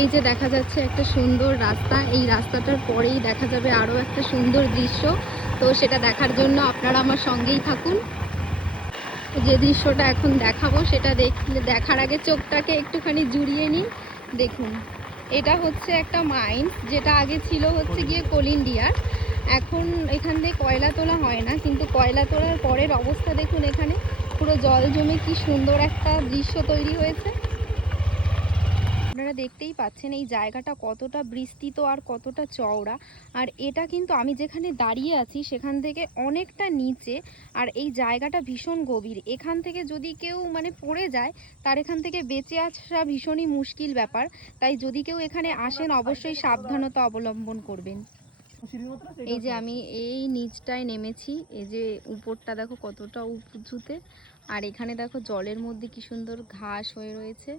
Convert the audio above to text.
এই যে দেখা যাচ্ছে একটা সুন্দর রাস্তা, এই রাস্তাটার পরেই দেখা যাবে আরও একটা সুন্দর দৃশ্য। তো সেটা দেখার জন্য আপনারা আমার সঙ্গেই থাকুন। যে দৃশ্যটা এখন দেখাবো সেটা দেখার আগে চোখটাকে একটুখানি জুড়িয়ে নিন। দেখুন, এটা হচ্ছে একটা মাইন্স, যেটা আগে ছিল হচ্ছে গিয়ে কোল ইন্ডিয়ার। এখন এখান থেকে কয়লা তোলা হয় না, কিন্তু কয়লা তোলার পরের অবস্থা দেখুন। এখানে পুরো জল জমে কি সুন্দর একটা দৃশ্য তৈরি হয়েছে। আপনারা দেখতেই পাচ্ছেন এই জায়গাটা কতটা বিস্তৃত আর কতটা চওড়া। আর এটা কিন্তু আমি যেখানে দাঁড়িয়ে আছি সেখান থেকে অনেকটা নিচে। আর এই জায়গাটা ভীষণ গভীর, এখান থেকে যদি কেউ মানে পড়ে যায় তার এখান থেকে বেঁচে আসা ভীষণই মুশকিল ব্যাপার। তাই যদি কেউ এখানে আসেন অবশ্যই সাবধানতা অবলম্বন করবেন। এই যে আমি এই নিচটায় নেমেছি, এই যে উপরটা দেখো কতটা উঁচুতে। আর এখানে দেখো জলের মধ্যে কি সুন্দর ঘাস হয়ে রয়েছে।